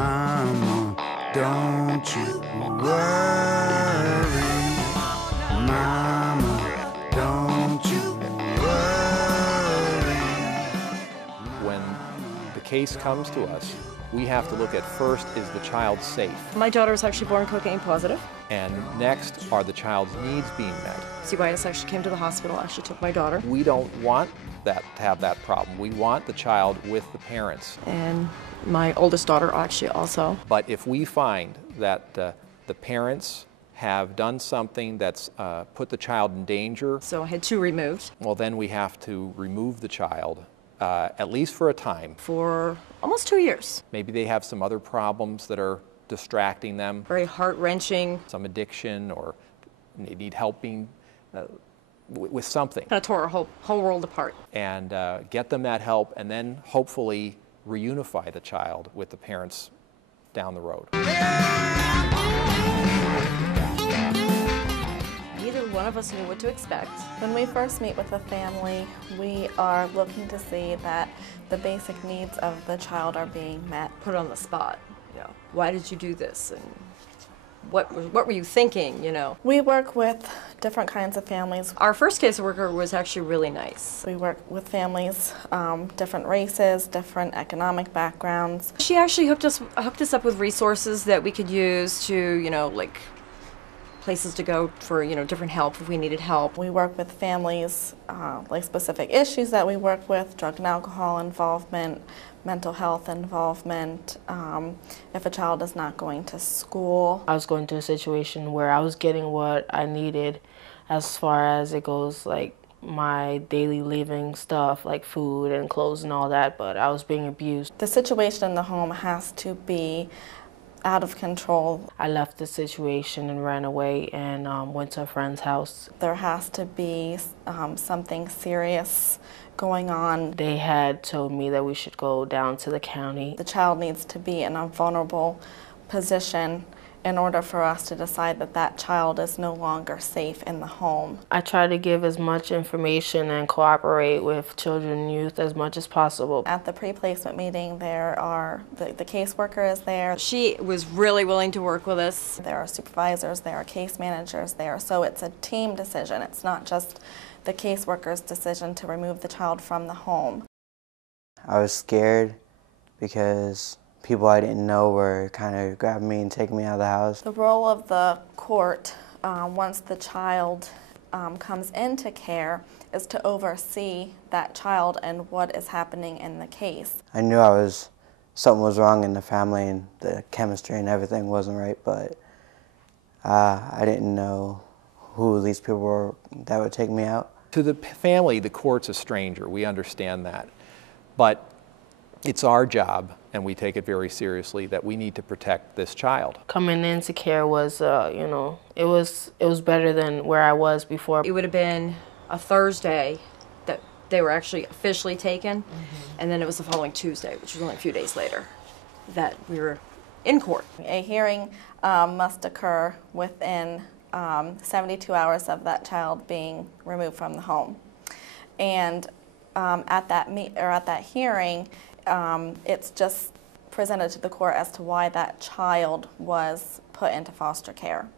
Mama, don't you worry. Mama, don't you worry. When the case comes to us, we have to look at first, is the child safe? My daughter was actually born cocaine positive. And next, are the child's needs being met? C&Y actually came to the hospital, actually took my daughter. We don't want that to have that problem. We want the child with the parents. And my oldest daughter actually also. But if we find that the parents have done something that's put the child in danger, So I had 2 removed. well, then we have to remove the child, at least for a time. For almost 2 years. Maybe they have some other problems that are distracting them, Very heart-wrenching. some addiction, or they need help being, with something. Kind of tore our whole world apart. And get them that help, and then hopefully reunify the child with the parents down the road. Neither one of us knew what to expect. When we first meet with a family, we are looking to see that the basic needs of the child are being met. Put on the spot, you know, why did you do this? And what were you thinking, you know? We work with different kinds of families. Our first caseworker was actually really nice. We work with families, different races, different economic backgrounds. She actually hooked us up with resources that we could use to, you know, like places to go for, you know, different help if we needed help. We work with families, like specific issues that we work with, drug and alcohol involvement, mental health involvement, if a child is not going to school. I was going through a situation where I was getting what I needed as far as it goes, like my daily living stuff, like food and clothes and all that, but I was being abused. The situation in the home has to be out of control. I left the situation and ran away and went to a friend's house. There has to be something serious going on. They had told me that we should go down to the county. The child needs to be in a vulnerable position in order for us to decide that that child is no longer safe in the home. I try to give as much information and cooperate with children and youth as much as possible. At the pre-placement meeting, the caseworker is there. She was really willing to work with us. There are supervisors, there are case managers there, so it's a team decision. It's not just the caseworker's decision to remove the child from the home. I was scared because people I didn't know were kind of grabbing me and taking me out of the house. The role of the court, once the child comes into care, is to oversee that child and what is happening in the case. I knew something was wrong in the family and the chemistry and everything wasn't right, but I didn't know who these people were that would take me out. To the family, the court's a stranger. We understand that. But it's our job, and we take it very seriously, that we need to protect this child. Coming into care was, you know, it was better than where I was before. It would have been a Thursday that they were actually officially taken, and then it was the following Tuesday, which was only a few days later, that we were in court. A hearing must occur within 72 hours of that child being removed from the home. And at that hearing, it's just presented to the court as to why that child was put into foster care.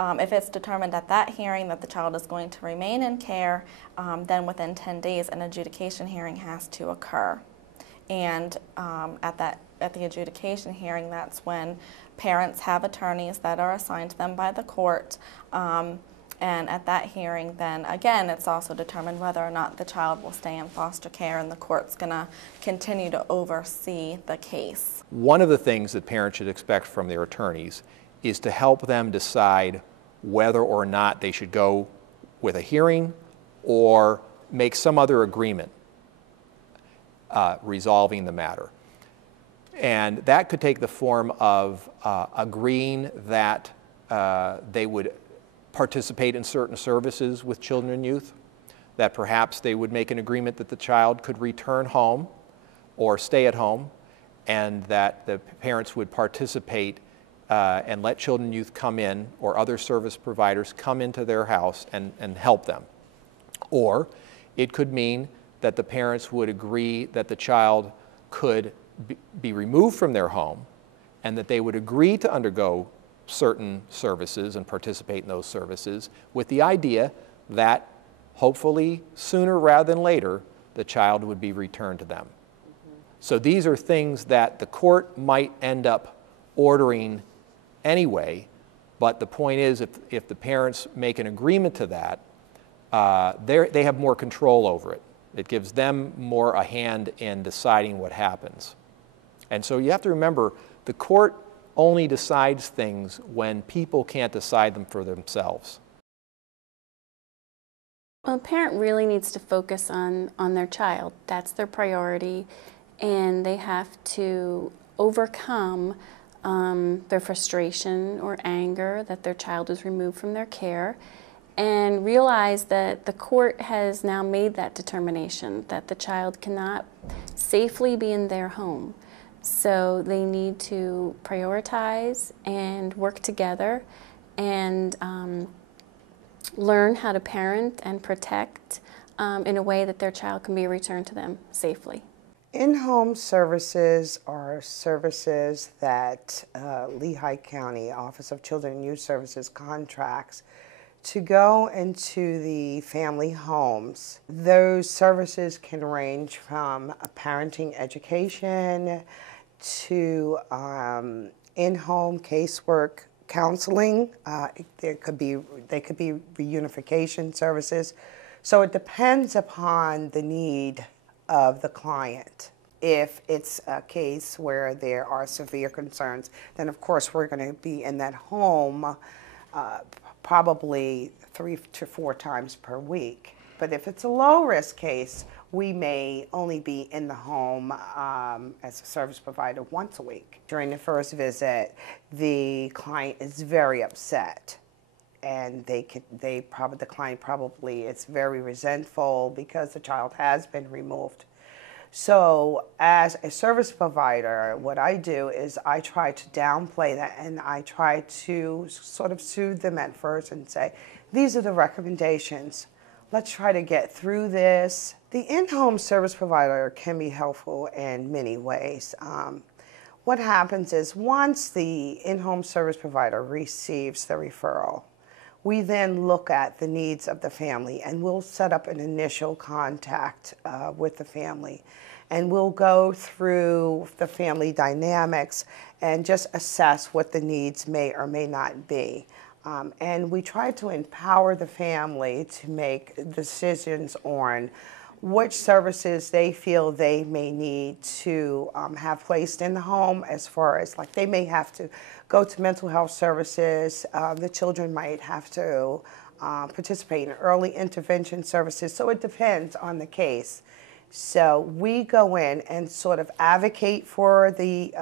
If it's determined at that hearing that the child is going to remain in care, then within 10 days an adjudication hearing has to occur. And at the adjudication hearing, that's when parents have attorneys that are assigned to them by the court. And at that hearing, then again, it's also determined whether or not the child will stay in foster care, and the court's going to continue to oversee the case. One of the things that parents should expect from their attorneys is to help them decide whether or not they should go with a hearing or make some other agreement resolving the matter. And that could take the form of agreeing that they would participate in certain services with children and youth, that perhaps they would make an agreement that the child could return home or stay at home, and that the parents would participate and let children and youth come in, or other service providers come into their house and help them. Or it could mean that the parents would agree that the child could be removed from their home and that they would agree to undergo certain services and participate in those services with the idea that hopefully sooner rather than later the child would be returned to them. So these are things that the court might end up ordering anyway, but the point is if the parents make an agreement to that, they have more control over it. It gives them more a hand in deciding what happens. And so you have to remember, the court only decides things when people can't decide them for themselves. Well, a parent really needs to focus on their child. That's their priority, and they have to overcome their frustration or anger that their child was removed from their care, and realize that the court has now made that determination that the child cannot safely be in their home. So they need to prioritize and work together and learn how to parent and protect in a way that their child can be returned to them safely. In-home services are services that Lehigh County Office of Children and Youth Services contracts to go into the family homes. Those services can range from parenting education to in-home casework counseling. They could be reunification services. So it depends upon the need of the client. If it's a case where there are severe concerns, then of course we're going to be in that home probably 3 to 4 times per week. But if it's a low-risk case, we may only be in the home as a service provider once a week. During the first visit, the client is very upset, and the client probably is very resentful because the child has been removed. So as a service provider, what I do is I try to downplay that, and I try to sort of soothe them at first and say, these are the recommendations. Let's try to get through this. The in-home service provider can be helpful in many ways. What happens is once the in-home service provider receives the referral, we then look at the needs of the family, and we'll set up an initial contact with the family. And we'll go through the family dynamics and just assess what the needs may or may not be. And we try to empower the family to make decisions on which services they feel they may need to have placed in the home, as far as like they may have to go to mental health services, the children might have to participate in early intervention services, so it depends on the case. So we go in and sort of advocate for the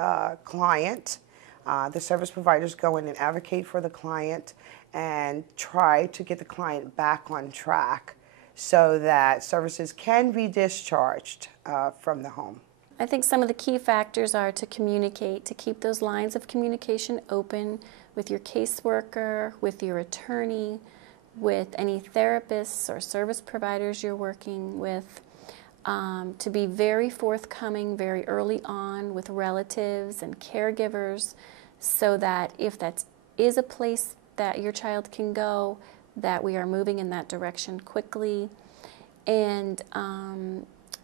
client. The service providers go in and advocate for the client and try to get the client back on track so that services can be discharged from the home. I think some of the key factors are to communicate, to keep those lines of communication open with your caseworker, with your attorney, with any therapists or service providers you're working with, to be very forthcoming very early on with relatives and caregivers, so that if that is a place that your child can go, that we are moving in that direction quickly. And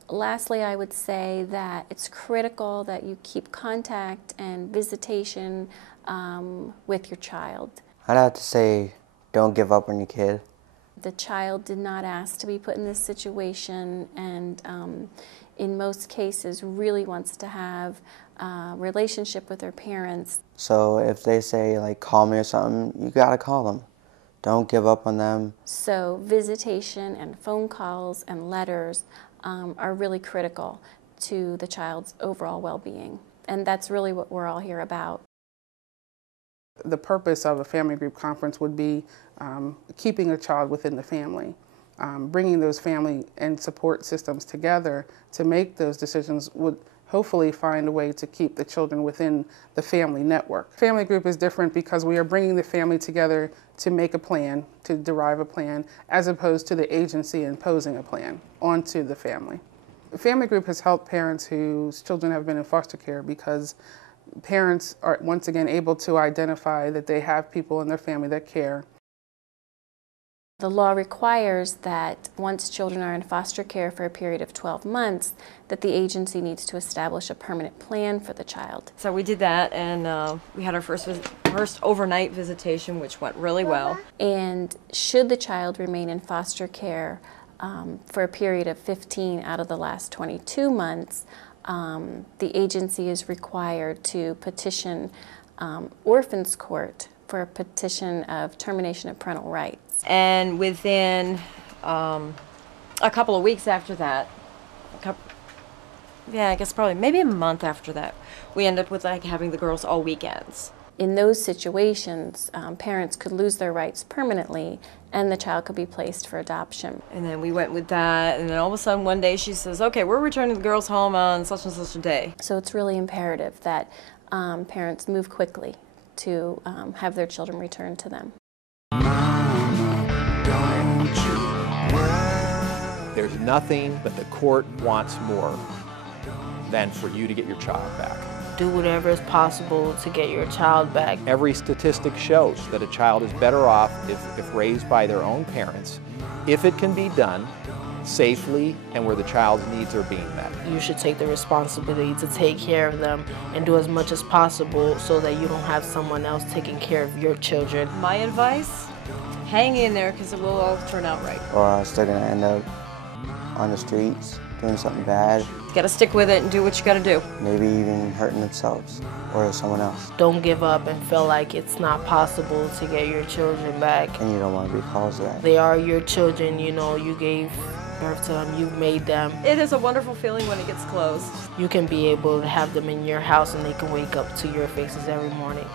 lastly, I would say that it's critical that you keep contact and visitation with your child. I'd have to say, don't give up on your kid. The child did not ask to be put in this situation, and in most cases really wants to have a relationship with their parents. So if they say, like, call me or something, you gotta call them. Don't give up on them. So visitation and phone calls and letters are really critical to the child's overall well-being. And that's really what we're all here about. The purpose of a family group conference would be keeping a child within the family, bringing those family and support systems together to make those decisions would hopefully find a way to keep the children within the family network. Family group is different because we are bringing the family together to make a plan, to derive a plan, as opposed to the agency imposing a plan onto the family. The family group has helped parents whose children have been in foster care because parents are once again able to identify that they have people in their family that care. The law requires that once children are in foster care for a period of 12 months, that the agency needs to establish a permanent plan for the child. So we did that, and we had our first overnight visitation, which went really well. And should the child remain in foster care for a period of 15 out of the last 22 months, the agency is required to petition Orphans Court for a petition of termination of parental rights. And within a couple of weeks after that, I guess probably maybe a month after that, we end up with like having the girls all weekends. In those situations, parents could lose their rights permanently and the child could be placed for adoption. And then we went with that, and then all of a sudden one day she says, okay, we're returning the girls home on such and such a day. So it's really imperative that parents move quickly to have their children returned to them. There's nothing but the court wants more than for you to get your child back. Do whatever is possible to get your child back. Every statistic shows that a child is better off if raised by their own parents, if it can be done safely and where the child's needs are being met. You should take the responsibility to take care of them and do as much as possible so that you don't have someone else taking care of your children. My advice, hang in there because it will all turn out right. Or else they're going to end up on the streets doing something bad. You gotta stick with it and do what you gotta do. Maybe even hurting themselves or someone else. Don't give up and feel like it's not possible to get your children back. And you don't want to be caused that. They are your children, you know, you gave birth to them, you made them. It is a wonderful feeling when it gets closed. You can be able to have them in your house and they can wake up to your faces every morning.